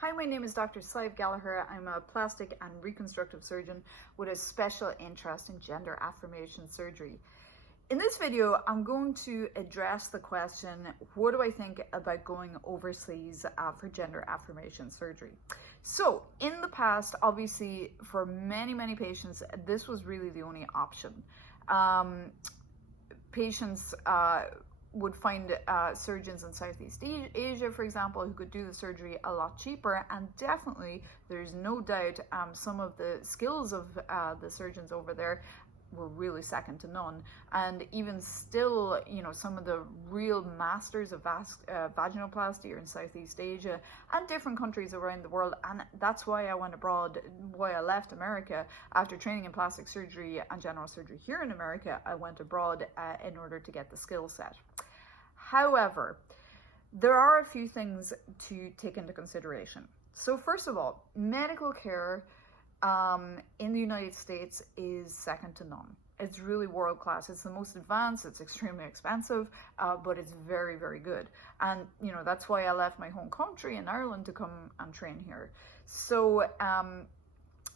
Hi, my name is Dr. Gallagher. I'm a plastic and reconstructive surgeon with a special interest in gender affirmation surgery. In this video, I'm going to address the question, what do I think about going overseas for gender affirmation surgery? So in the past, obviously, for many patients, this was really the only option. Patients would find surgeons in Southeast Asia, for example, who could do the surgery a lot cheaper, and definitely there's no doubt some of the skills of the surgeons over there were really second to none. And even still, you know, some of the real masters of vaginoplasty are in Southeast Asia and different countries around the world. And that's why I went abroad, why I left America. After training in plastic surgery and general surgery here in America, I went abroad in order to get the skill set. However, there are a few things to take into consideration. So first of all, medical care in the United States is second to none. It's really world class. It's the most advanced, it's extremely expensive, but it's very good. And you know, that's why I left my home country in Ireland to come and train here. So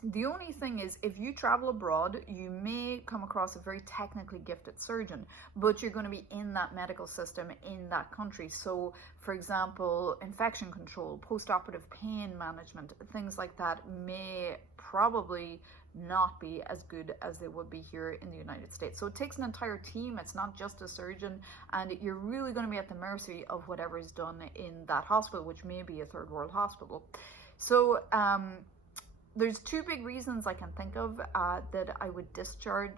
the only thing is, if you travel abroad, you may come across a very technically gifted surgeon, but you're going to be in that medical system in that country. So, for example, infection control, post-operative pain management, things like that may probably not be as good as they would be here in the United States. So it takes an entire team. It's not just a surgeon, and you're really going to be at the mercy of whatever is done in that hospital, which may be a third world hospital. So, there's two big reasons I can think of that I would discourage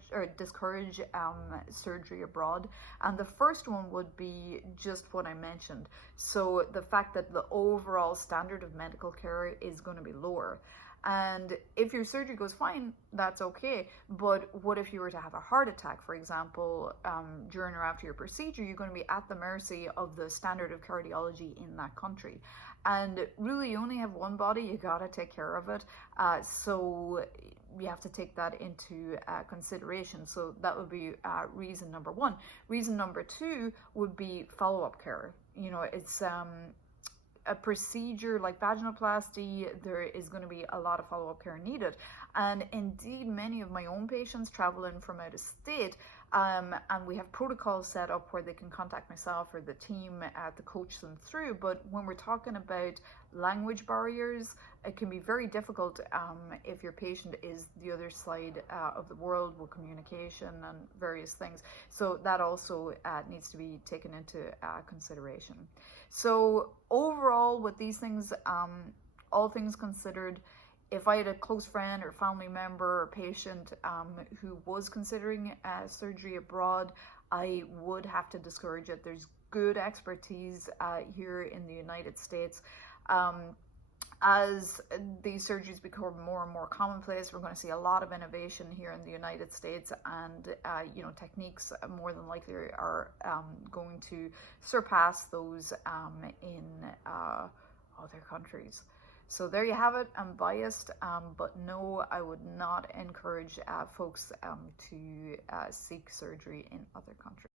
surgery abroad. And the first one would be just what I mentioned. So the fact that the overall standard of medical care is going to be lower. And if your surgery goes fine, that's okay. But what if you were to have a heart attack, for example, during or after your procedure? You're going to be at the mercy of the standard of cardiology in that country. And really, you only have one body, you gotta take care of it. So you have to take that into consideration. So that would be reason number one. Reason number two would be follow-up care. You know, it's a procedure like vaginoplasty, there is going to be a lot of follow-up care needed. And indeed, many of my own patients travel in from out of state, and we have protocols set up where they can contact myself or the team to coach them through. But when we're talking about language barriers, it can be very difficult if your patient is the other side of the world with communication and various things. So that also needs to be taken into consideration. So overall, with these things, all things considered, if I had a close friend or family member or patient who was considering surgery abroad, I would have to discourage it. There's good expertise here in the United States. As these surgeries become more and more commonplace, we're going to see a lot of innovation here in the United States, and you know, techniques more than likely are going to surpass those in other countries. So there you have it. I'm biased, but no, I would not encourage folks to seek surgery in other countries.